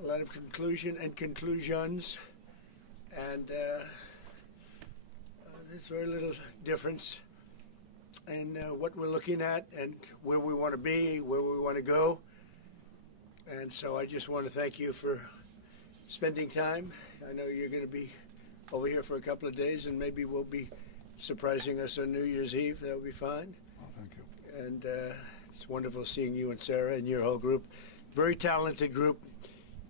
a lot of conclusion and conclusions, and there's very little difference in what we're looking at and where we want to be, where we want to go. And so I just want to thank you for spending time. I know you're going to be over here for a couple of days, and maybe we'll be surprising us on New Year's Eve. That'll be fine. Oh, thank you. And it's wonderful seeing you and Sarah and your whole group. Very talented group.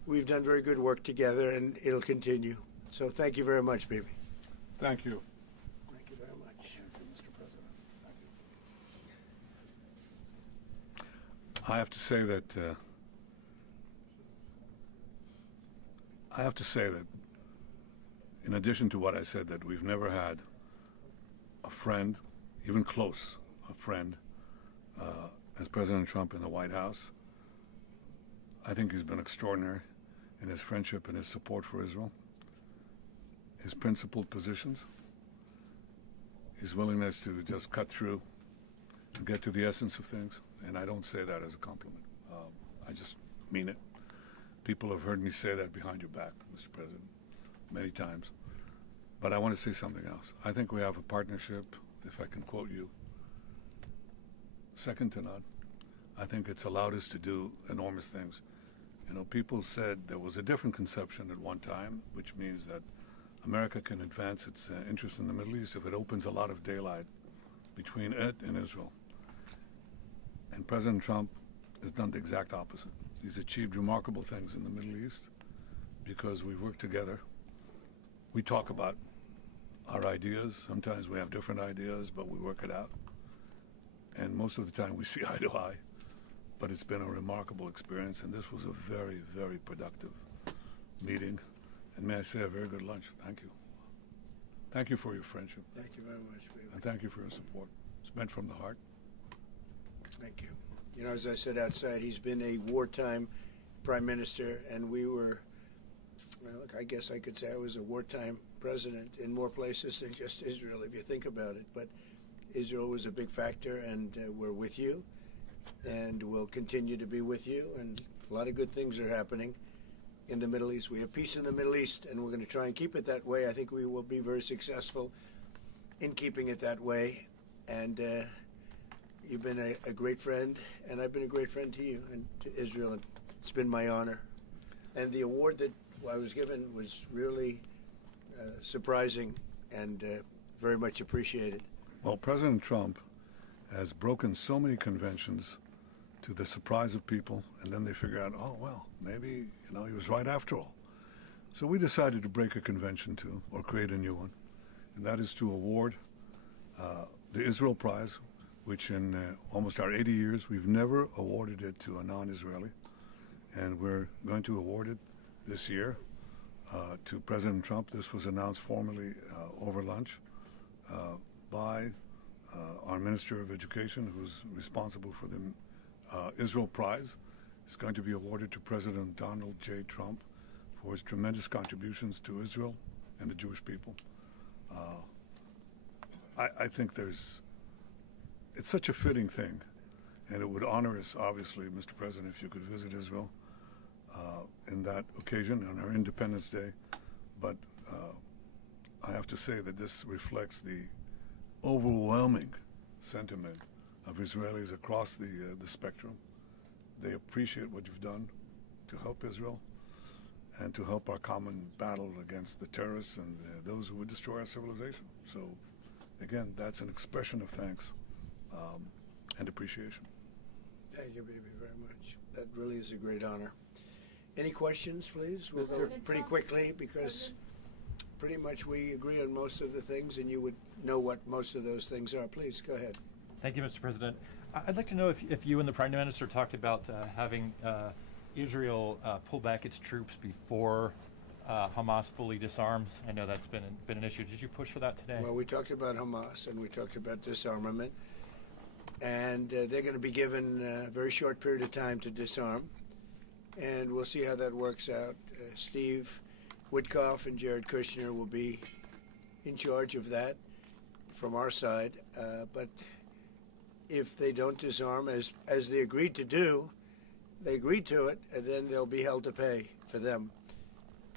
We've done very good work together, and it'll continue. So thank you very much, baby. Thank you. Thank you very much. Thank you, Mr. President. Thank you. I have to say that in addition to what I said, that we've never had a friend, even close, a friend, as President Trump in the White House. I think he's been extraordinary in his friendship and his support for Israel, his principled positions, his willingness to just cut through and get to the essence of things. And I don't say that as a compliment. I just mean it. People have heard me say that behind your back, Mr. President, many times. But I want to say something else. I think we have a partnership, if I can quote you, second to none. I think it's allowed us to do enormous things. You know, people said there was a different conception at one time, which means that America can advance its interest in the Middle East if it opens a lot of daylight between it and Israel. And President Trump has done the exact opposite. He's achieved remarkable things in the Middle East because we work together. We talk about our ideas. Sometimes we have different ideas, but we work it out. And most of the time we see eye to eye. But it's been a remarkable experience, and this was a very, very productive meeting. And may I say, a very good lunch. Thank you. Thank you for your friendship. Thank you very much, baby. And thank you for your support. It's meant from the heart. Thank you. You know, as I said outside, he's been a wartime prime minister, and we were, well, look, I guess I could say I was a wartime president in more places than just Israel, if you think about it. But Israel was a big factor, and we're with you, and we'll continue to be with you. And a lot of good things are happening in the Middle East. We have peace in the Middle East, and we're going to try and keep it that way. I think we will be very successful in keeping it that way. And you've been a great friend, and I've been a great friend to you and to Israel. And it's been my honor. And the award that I was given was really surprising and very much appreciated. Well, President Trump has broken so many conventions to the surprise of people, and then they figure out, oh, well, maybe, you know, he was right after all. So we decided to break a convention too, or create a new one, and that is to award the Israel Prize, which in almost our 80 years, we've never awarded it to a non-Israeli, and we're going to award it this year to President Trump. This was announced formally over lunch by our Minister of Education, who's responsible for the Israel Prize. It's going to be awarded to President Donald J. Trump for his tremendous contributions to Israel and the Jewish people. I think it's such a fitting thing, and it would honor us, obviously, Mr. President, if you could visit Israel in that occasion on our Independence Day. But I have to say that this reflects the overwhelming sentiment of Israelis across the spectrum. They appreciate what you've done to help Israel and to help our common battle against the terrorists and those who would destroy our civilization. So, again, that's an expression of thanks and appreciation. Thank you, baby, very much. That really is a great honor. Any questions, please? We'll go pretty quickly because pretty much we agree on most of the things, and you would know what most of those things are. Please, go ahead. Thank you, Mr. President. I'd like to know if you and the Prime Minister talked about having Israel pull back its troops before Hamas fully disarms. I know that's been an issue. Did you push for that today? Well, we talked about Hamas, and we talked about disarmament, and they're going to be given a very short period of time to disarm, and we'll see how that works out. Steve Witkoff and Jared Kushner will be in charge of that from our side, but if they don't disarm, as they agreed to do, they agree to it, and then they'll be held to pay for them.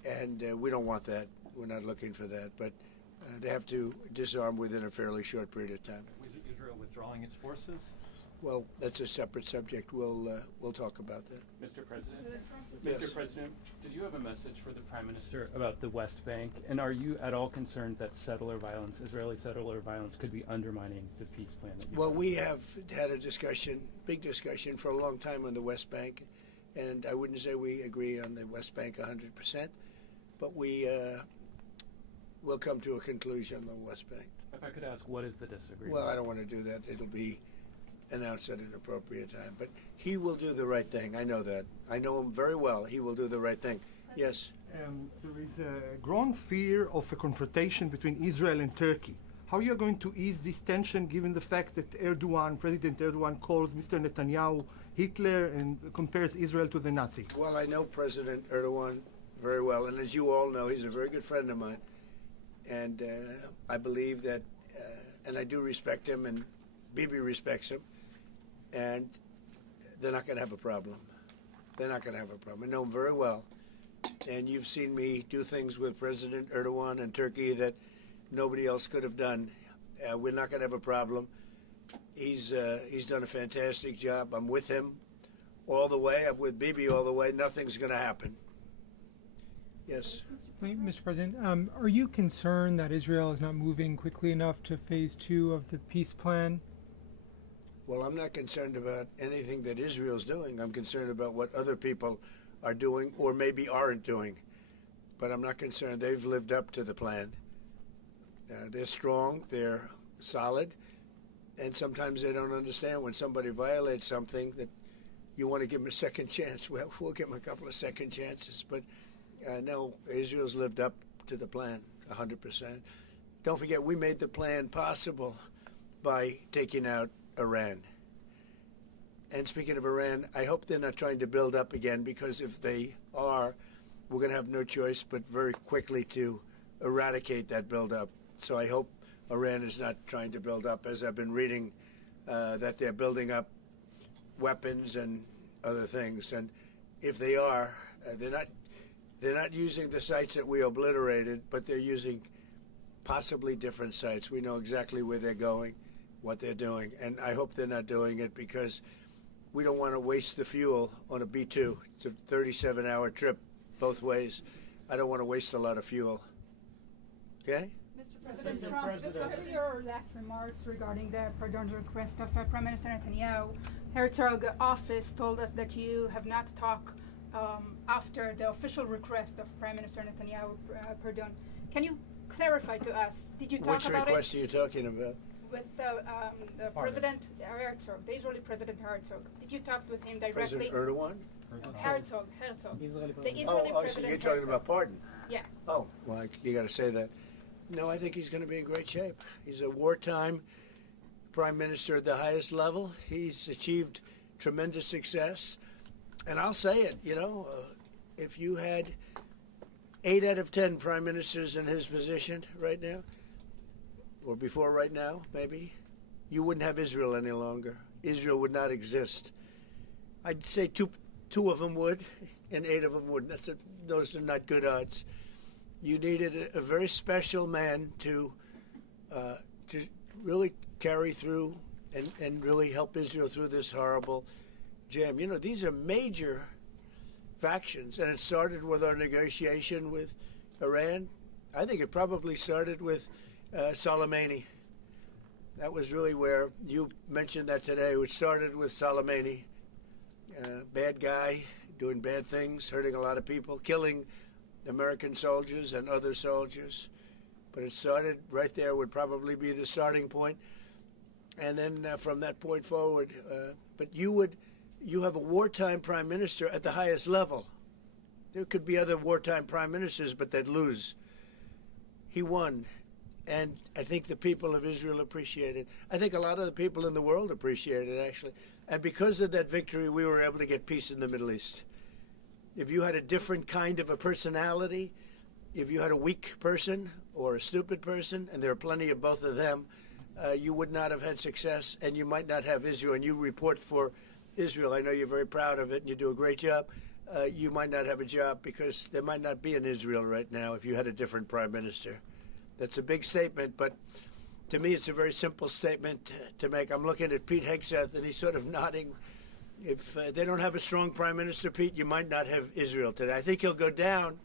And we don't want that. We're not looking for that. But they have to disarm within a fairly short period of time. Was Israel withdrawing its forces? Well, that's a separate subject. We'll talk about that. Mr. President? Yes. Mr. President, did you have a message for the Prime Minister about the West Bank? And are you at all concerned that settler violence, Israeli settler violence, could be undermining the peace plan? That Well, we have had a discussion, big discussion, for a long time on the West Bank. And I wouldn't say we agree on the West Bank 100%, but we will come to a conclusion on the West Bank. If I could ask, what is the disagreement? Well, I don't want to do that. It'll be announced at an appropriate time. But he will do the right thing. I know that. I know him very well. He will do the right thing. Yes? There is a growing fear of a confrontation between Israel and Turkey. How are you going to ease this tension given the fact that President Erdogan calls Mr. Netanyahu Hitler and compares Israel to the Nazis? Well, I know President Erdogan very well. And as you all know, he's a very good friend of mine. And I believe that, and I do respect him, and Bibi respects him. And they're not going to have a problem. They're not going to have a problem. I know him very well. And you've seen me do things with President Erdogan and Turkey that nobody else could have done. We're not going to have a problem. He's done a fantastic job. I'm with him all the way. I'm with Bibi all the way. Nothing's going to happen. Yes. Mr. President, are you concerned that Israel is not moving quickly enough to phase 2 of the peace plan? Well, I'm not concerned about anything that Israel's doing. I'm concerned about what other people are doing or maybe aren't doing. But I'm not concerned. They've lived up to the plan. They're strong. They're solid. And sometimes they don't understand when somebody violates something that you want to give them a second chance. Well, we'll give them a couple of second chances. But no, Israel's lived up to the plan 100%. Don't forget, we made the plan possible by taking out Iran. And speaking of Iran, I hope they're not trying to build up again, because if they are, we're going to have no choice but very quickly to eradicate that buildup. So I hope Iran is not trying to build up, as I've been reading that they're building up weapons and other things. And if they are, they're not using the sites that we obliterated, but they're using possibly different sites. We know exactly where they're going, what they're doing, and I hope they're not doing it because we don't want to waste the fuel on a B-2. It's a 37-hour trip both ways. I don't want to waste a lot of fuel. Okay? Mr. President Trump, just after your last remarks regarding the pardon request of Prime Minister Netanyahu, Herzog office told us that you have not talked after the official request of Prime Minister Netanyahu pardon. Can you clarify to us, did you talk about it? Which request are you talking about? With the President Herzog, the Israeli President Herzog. Did you talk with him directly? President Erdogan? Herzog. The Israeli President So you're talking Herzog. about pardon? Yeah. Oh, well, you got to say that. No, I think he's going to be in great shape. He's a wartime prime minister at the highest level. He's achieved tremendous success. And I'll say it, if you had 8 out of 10 prime ministers in his position right now, or before right now, maybe, you wouldn't have Israel any longer. Israel would not exist. I'd say two of them would, and 8 of them wouldn't. Those are not good odds. You needed a very special man to really carry through and really help Israel through this horrible jam. These are major factions, and it started with our negotiation with Iran. I think it probably started with Soleimani. That was really where you mentioned that today, which started with Soleimani. Bad guy, doing bad things, hurting a lot of people, killing American soldiers and other soldiers. But it started right there, would probably be the starting point. And then from that point forward, but you have a wartime prime minister at the highest level. There could be other wartime prime ministers, but they'd lose. He won. And I think the people of Israel appreciate it. I think a lot of the people in the world appreciate it, actually. And because of that victory, we were able to get peace in the Middle East. If you had a different kind of a personality, if you had a weak person or a stupid person, and there are plenty of both of them, you would not have had success, and you might not have Israel. And you report for Israel. I know you're very proud of it and you do a great job. You might not have a job because there might not be an Israel right now if you had a different prime minister. That's a big statement, but to me it's a very simple statement to make. I'm looking at Pete Hegseth and he's sort of nodding. If they don't have a strong prime minister, Pete, you might not have Israel today. I think he'll go down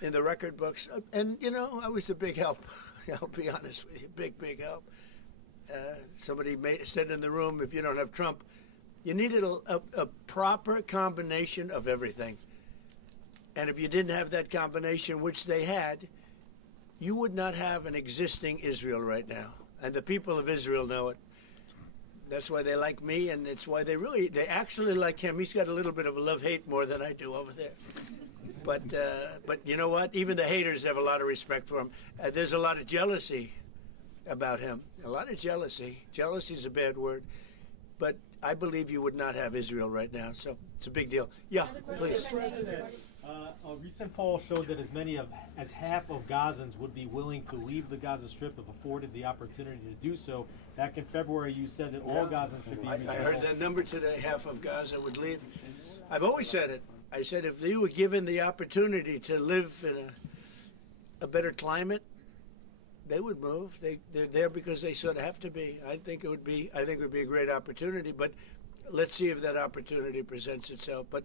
in the record books. And, you know, I was a big help. I'll be honest with you, big help. Somebody said in the room, if you don't have Trump, you needed a proper combination of everything. And if you didn't have that combination, which they had, you would not have an existing Israel right now. And the people of Israel know it. That's why they like me, and it's why they actually like him. He's got a little bit of a love-hate more than I do over there. But you know what? Even the haters have a lot of respect for him. There's a lot of jealousy about him. A lot of jealousy. Jealousy is a bad word. But I believe you would not have Israel right now. So it's a big deal. Yeah, please. Mr. President, a recent poll showed that as many as half of Gazans would be willing to leave the Gaza Strip if afforded the opportunity to do so. Back in February, you said that all Gazans should be resettled. I heard that number today. Half of Gaza would leave. I've always said it. I said if they were given the opportunity to live in a better climate, they would move. They're there because they sort of have to be. I think it would be a great opportunity. But let's see if that opportunity presents itself. But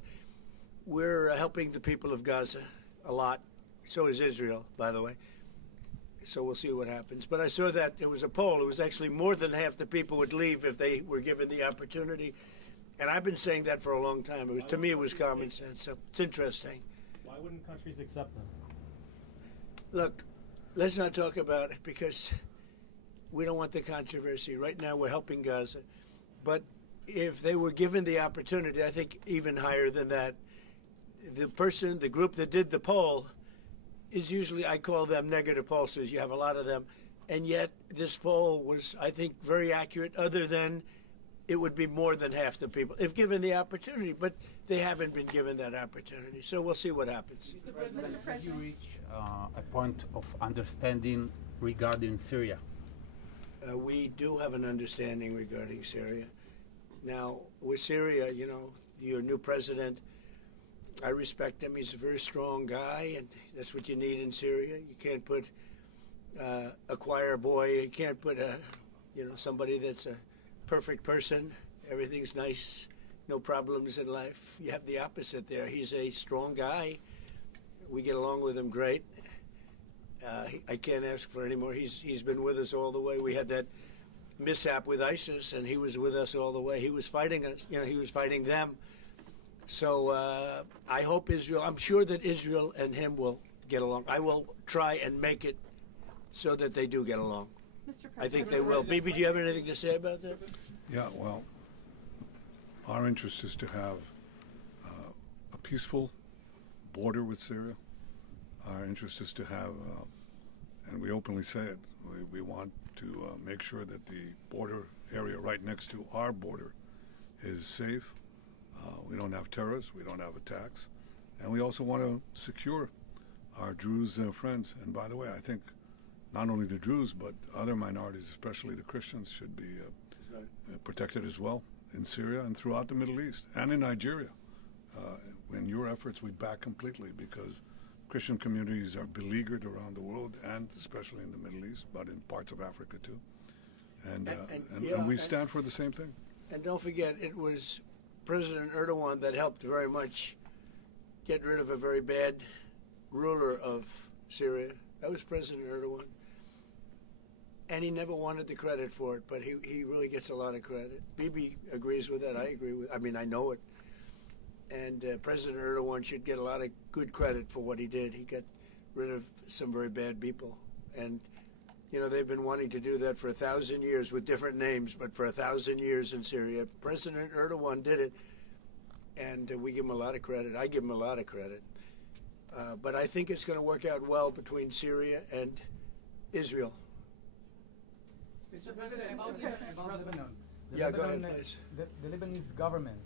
we're helping the people of Gaza a lot. So is Israel, by the way. So we'll see what happens. But I saw that there was a poll. It was actually more than half the people would leave if they were given the opportunity. And I've been saying that for a long time. To me, it was common sense. So it's interesting. Why wouldn't countries accept them? Look, let's not talk about it because we don't want the controversy. Right now, we're helping Gaza. But if they were given the opportunity, I think even higher than that, the group that did the poll is usually, I call them negative pollsters. You have a lot of them. And yet this poll was, I think, very accurate, other than it would be more than half the people if given the opportunity. But they haven't been given that opportunity. So we'll see what happens. Mr. President, have you reached a point of understanding regarding Syria? We do have an understanding regarding Syria. Now, with Syria, you know, your new president, I respect him. He's a very strong guy, and that's what you need in Syria. You can't put a choir boy. You can't put somebody that's a perfect person. Everything's nice, no problems in life. You have the opposite there. He's a strong guy. We get along with him great. I can't ask for any more. He's been with us all the way. We had that mishap with ISIS, and he was with us all the way. He was fighting us. You know, he was fighting them. So I hope Israel. I'm sure that Israel and him will get along. I will try and make it so that they do get along. I think they will. Bibi, do you have anything to say about that? Yeah, well, our interest is to have a peaceful border with Syria. Our interest is to have, and we openly say it, we want to make sure that the border area right next to our border is safe. We don't have terrorists, we don't have attacks, and we also want to secure our Druze friends. And by the way, I think not only the Druze, but other minorities, especially the Christians, should be protected as well in Syria and throughout the Middle East and in Nigeria. In your efforts, we back completely because Christian communities are beleaguered around the world and especially in the Middle East, but in parts of Africa too. And we stand for the same thing. And don't forget, it was President Erdogan that helped very much get rid of a very bad ruler of Syria. That was President Erdogan. And he never wanted the credit for it, but he really gets a lot of credit. Bibi agrees with that. I agree with. I mean, I know it. And President Erdogan should get a lot of good credit for what he did. He got rid of some very bad people. And, you know, they've been wanting to do that for 1,000 years with different names, but for 1,000 years in Syria. President Erdogan did it, and we give him a lot of credit. I give him a lot of credit. But I think it's going to work out well between Syria and Israel. Mr. President, about Lebanon. Yeah, go ahead, please. The Lebanese government,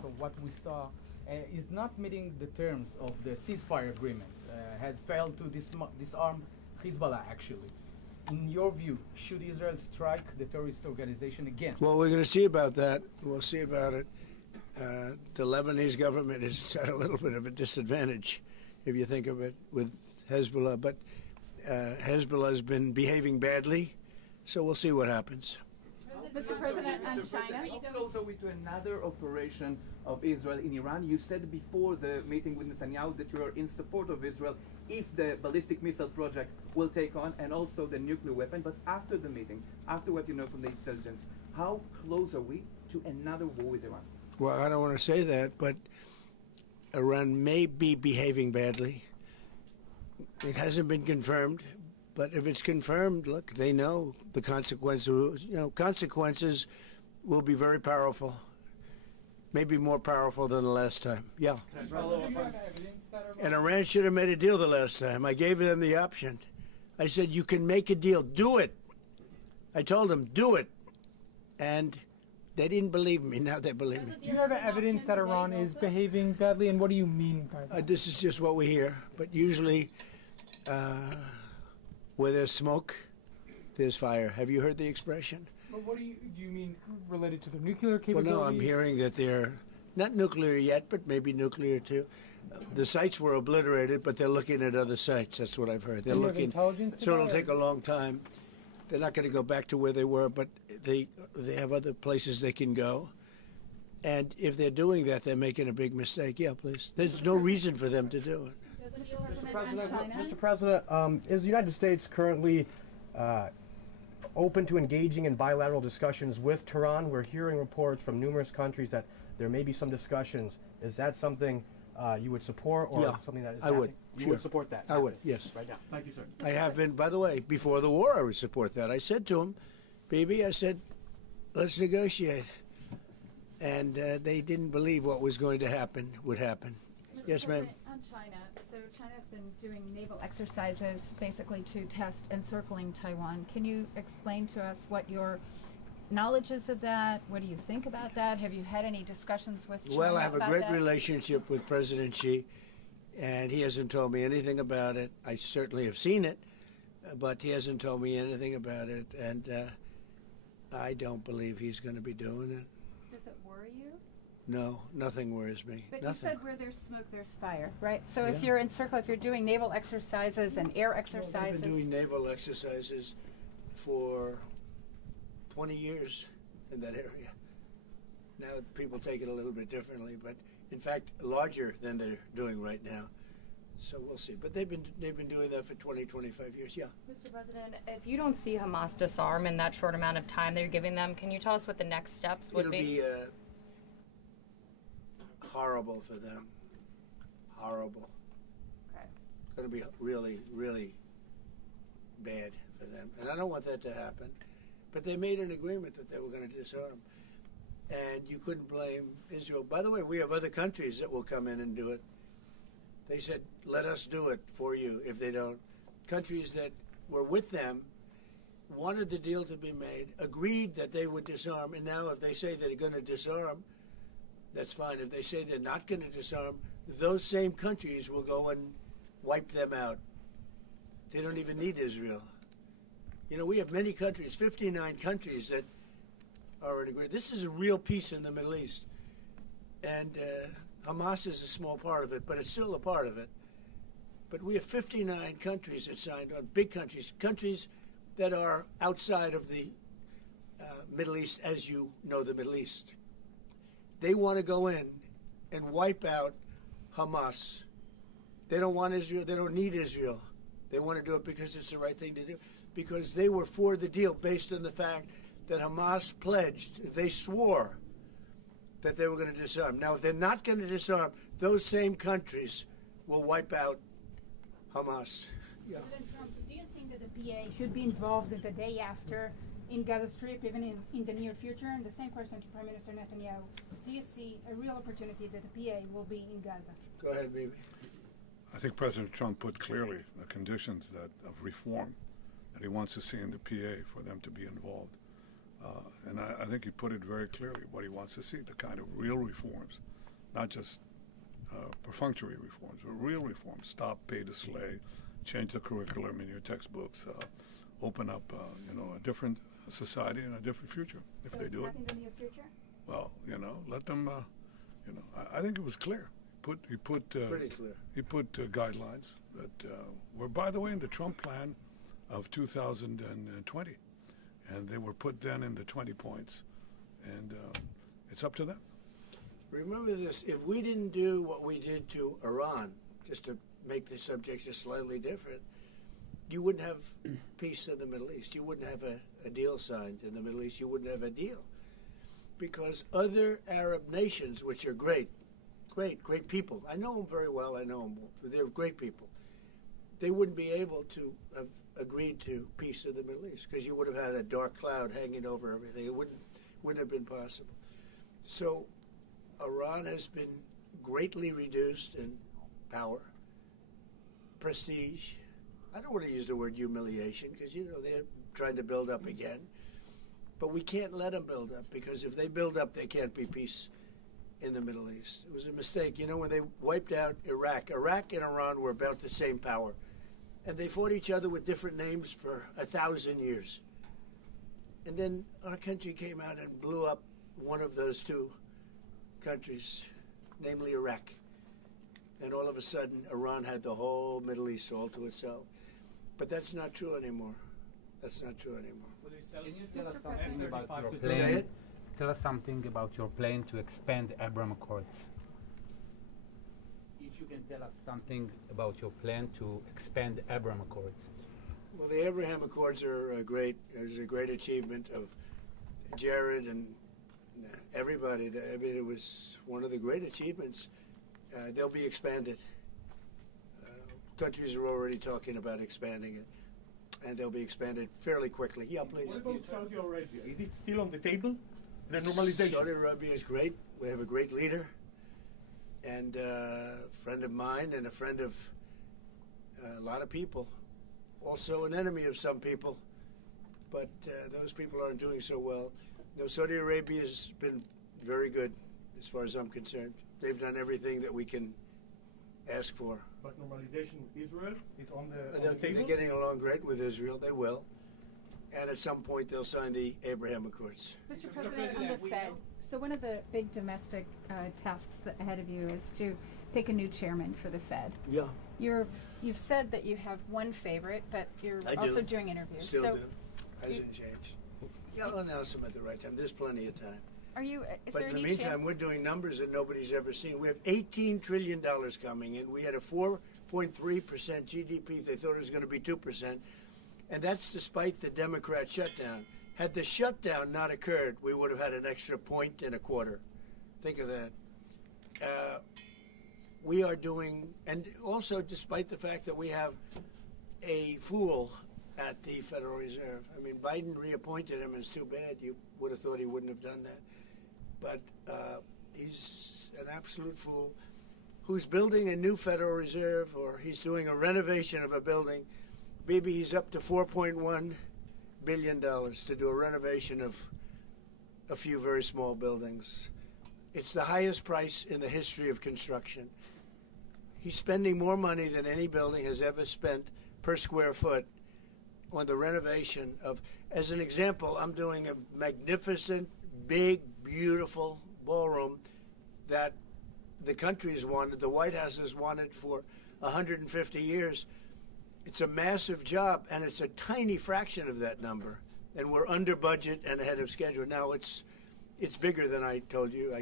so what we saw, is not meeting the terms of the ceasefire agreement, has failed to disarm Hezbollah, actually. in your view, should Israel strike the terrorist organization again? Well, we're going to see about that. We'll see about it. The Lebanese government is at a little bit of a disadvantage, if you think of it, with Hezbollah. But Hezbollah has been behaving badly, so we'll see what happens. Mr. President, on China. How close are we to another operation of Israel in Iran? You said before the meeting with Netanyahu that you are in support of Israel if the ballistic missile project will take on, and also the nuclear weapon. But after the meeting, after what you know from the intelligence, how close are we to another war with Iran? Well, I don't want to say that, but Iran may be behaving badly. It hasn't been confirmed. But if it's confirmed, look, they know the consequences. Consequences will be very powerful, maybe more powerful than the last time. Yeah. And Iran should have made a deal the last time. I gave them the option. I said, you can make a deal. Do it. I told them, do it. And they didn't believe me. Now they believe me. Do you have evidence that Iran is behaving badly, and what do you mean by that? This is just what we hear. But usually, where there's smoke, there's fire. Have you heard the expression? But what do you mean related to the nuclear capabilities? Well, no, I'm hearing that they're not nuclear yet, but maybe nuclear too. The sites were obliterated, but they're looking at other sites. That's what I've heard. They're looking. So it'll take a long time. They're not going to go back to where they were, but they have other places they can go. And if they're doing that, they're making a big mistake. Yeah, please. There's no reason for them to do it. Mr. President, is the United States currently open to engaging in bilateral discussions with Tehran? We're hearing reports from numerous countries that there may be some discussions. Is that something you would support, or something that is happening? I would. You would support that? I would, yes. Right now. Thank you, sir. I have been, by the way, before the war, I would support that. I said to him, Bibi, I said, let's negotiate. And they didn't believe what was going to happen would happen. Yes, ma'am. On China, so China's been doing naval exercises basically to test encircling Taiwan. Can you explain to us what your knowledge is of that? What do you think about that? Have you had any discussions with China? Well, I have a great that? relationship with President Xi, and he hasn't told me anything about it. I certainly have seen it, but he hasn't told me anything about it, and I don't believe he's going to be doing it. Does it worry you? No, nothing worries me. But nothing. you said where there's smoke, there's fire, right? So if you're if you're doing naval exercises and air exercises. Well, I've been doing naval exercises for 20 years in that area. Now people take it a little bit differently, but in fact larger than they're doing right now. So we'll see. But they've been doing that for 20, 25 years. Yeah. Mr. President, if you don't see Hamas disarm in that short amount of time that you're giving them, can you tell us what the next steps would be? It'll be horrible for them. Horrible. Okay. It's going to be really, really bad for them. And I don't want that to happen. But they made an agreement that they were going to disarm. And you couldn't blame Israel. By the way, we have other countries that will come in and do it. They said, let us do it for you if they don't. Countries that were with them wanted the deal to be made, agreed that they would disarm, and now if they say they're going to disarm, that's fine. If they say they're not going to disarm, those same countries will go and wipe them out. They don't even need Israel. You know, we have many countries, 59 countries that are in agreement. This is a real peace in the Middle East. And Hamas is a small part of it, but it's still a part of it. But we have 59 countries that signed on, big countries, countries that are outside of the Middle East, as you know the Middle East. They want to go in and wipe out Hamas. They don't want Israel. They don't need Israel. They want to do it because it's the right thing to do, because they were for the deal based on the fact that Hamas pledged, they swore that they were going to disarm. Now, if they're not going to disarm, those same countries will wipe out Hamas. Yeah. President Trump, do you think that the PA should be involved the day after in Gaza Strip, even in the near future? And the same question to Prime Minister Netanyahu. Do you see a real opportunity that the PA will be in Gaza? Go ahead, baby. I think President Trump put clearly the conditions of reform that he wants to see in the PA for them to be involved. And I think he put it very clearly what he wants to see, the kind of real reforms, not just perfunctory reforms, but real reforms. Stop pay to slay, change the curriculum in your textbooks, open up, a different society and a different future if they do it. In the near future? Well, let them. I think it was clear. He put Pretty clear. He put guidelines that were, by the way, in the Trump plan of 2020, and they were put then in the 20 points, and it's up to them. Remember this, if we didn't do what we did to Iran, just to make the subject just slightly different, you wouldn't have peace in the Middle East. You wouldn't have a deal signed in the Middle East. You wouldn't have a deal. Because other Arab nations, which are great people, I know them very well, I know them, they're great people, they wouldn't be able to have agreed to peace in the Middle East because you would have had a dark cloud hanging over everything. It wouldn't have been possible. So Iran has been greatly reduced in power, prestige. I don't want to use the word humiliation because, they're trying to build up again. But we can't let them build up because if they build up, there can't be peace in the Middle East. It was a mistake. When they wiped out Iraq and Iran were about the same power. And they fought each other with different names for 1,000 years. And then our country came out and blew up one of those two countries, namely Iraq. And all of a sudden, Iran had the whole Middle East all to itself. But that's not true anymore. That's not true anymore. Can you tell us something about your Say plan? it. Tell us something about your plan to expand Abraham Accords. If you can tell us something about your plan to expand Abraham Accords. Well, the Abraham Accords are a great achievement of Jared and everybody. It was one of the great achievements. They'll be expanded. Countries are already talking about expanding it, and they'll be expanded fairly quickly. Yeah, please. What about Saudi Arabia? Is it still on the table? The normalization? Saudi Arabia is great. We have a great leader, and a friend of mine and a friend of a lot of people. Also an enemy of some people, but those people aren't doing so well. Saudi Arabia has been very good as far as I'm concerned. They've done everything that we can ask for. But normalization with Israel is on the They're table? getting along great with Israel. They will. And at some point, they'll sign the Abraham Accords. Mr. President, on the Fed, so one of the big domestic tasks ahead of you is to pick a new chairman for the Fed. Yeah. You've said that you have one favorite, but you're I also do. doing interviews. Still so do. Hasn't changed. Yeah, I'll announce them at the right time. There's plenty of time. Is But there in the any meantime, chance? we're doing numbers that nobody's ever seen. We have $18 trillion coming in. We had a 4.3% GDP. They thought it was going to be 2%. And that's despite the Democrat shutdown. Had the shutdown not occurred, we would have had an extra 1.25. Think of that. We are doing, and also despite the fact that we have a fool at the Federal Reserve. I mean, Biden reappointed him, and it's too bad. You would have thought he wouldn't have done that. But he's an absolute fool who's building a new Federal Reserve, or he's doing a renovation of a building. Maybe he's up to $4.1 billion to do a renovation of a few very small buildings. It's the highest price in the history of construction. He's spending more money than any building has ever spent per square foot on the renovation of, as an example, I'm doing a magnificent, big, beautiful ballroom that the country has wanted, the White House has wanted for 150 years. It's a massive job, and it's a tiny fraction of that number, and we're under budget and ahead of schedule. Now it's bigger than I told you.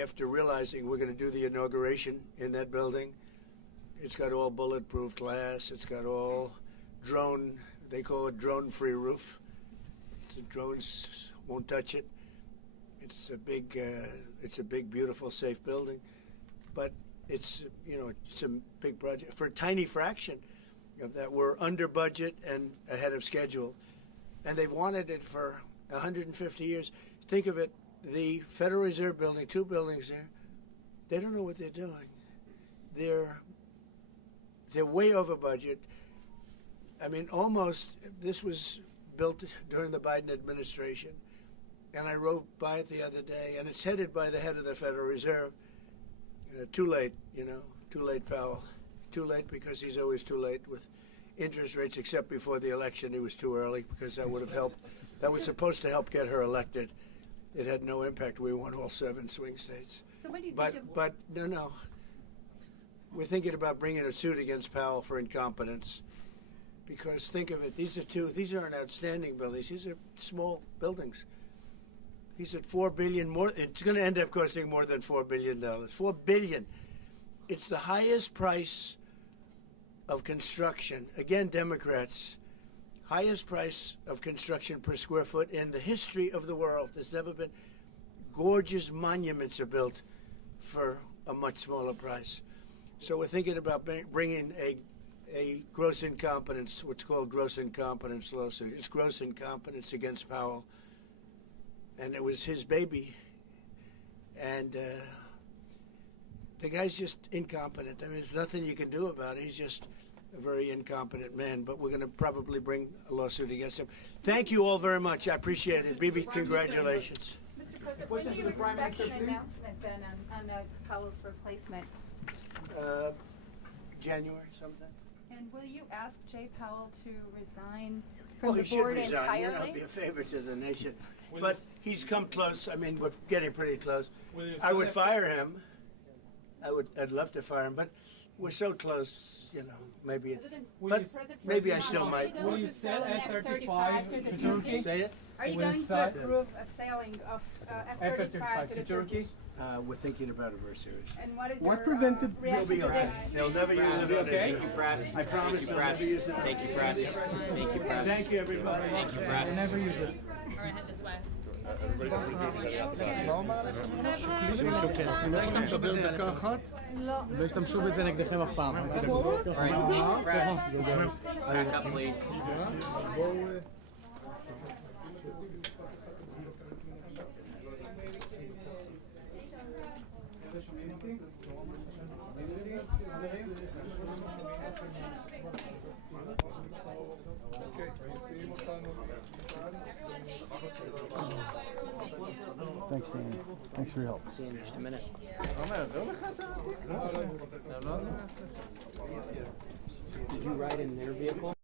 After realizing we're going to do the inauguration in that building, it's got all bulletproof glass. It's got all drone. They call it drone-free roof. So drones won't touch it. It's a big, beautiful, safe building, but it's a big project for a tiny fraction of that. We're under budget and ahead of schedule, and they've wanted it for 150 years. Think of it: the Federal Reserve building, 2 buildings there. They don't know what they're doing. They're way over budget. I mean, almost. This was built during the Biden administration, and I rode by it the other day, and it's headed by the head of the Federal Reserve. Too late, too late, Powell. Too late because he's always too late with interest rates, except before the election. It was too early because that would have helped. That was supposed to help get her elected. It had no impact. We won all 7 swing states. So what do you But think of, but no. We're thinking about bringing a suit against Powell for incompetence. Because think of it, these aren't outstanding buildings. These are small buildings. He's at $4 billion more. It's going to end up costing more than $4 billion. $4 billion. It's the highest price of construction. Again, Democrats, highest price of construction per square foot in the history of the world. There's never been. Gorgeous monuments are built for a much smaller price. So we're thinking about bringing a gross incompetence, what's called gross incompetence lawsuit. It's gross incompetence against Powell. And it was his baby. And the guy's just incompetent. I mean, there's nothing you can do about it. He's just a very incompetent man. But we're going to probably bring a lawsuit against him. Thank you all very much. I appreciate it. Bibi, congratulations. Mr. President, when do you expect an announcement then on Powell's replacement? January sometime. And will you ask Jay Powell to resign from Well, the he should board resign. entirely? You know, it'd be a favor to the nation. But he's come close. I mean, we're getting pretty close. I would fire him. I'd love to fire him, but we're so close. You know, maybe. But maybe I still might. Will you sell F-35 to Turkey? Say it. Are you going to approve a selling of F-35 to the Turkish? We're thinking about it very seriously. And what is What your prevented- reaction We'll be to okay. this? They'll never use it. Thank you, press. I promise Thank you, they'll press. never use it. Thank you, press. Thank you, press. Thank you, everybody. Thank you, press. Never use it. All right, head this way. לא השתמשו בזה נגדכם אף פעם. Back up, please. Thanks, Danny. Thanks for your help. See you in just a minute. Did you ride in their vehicle?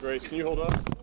Grace, can you hold up?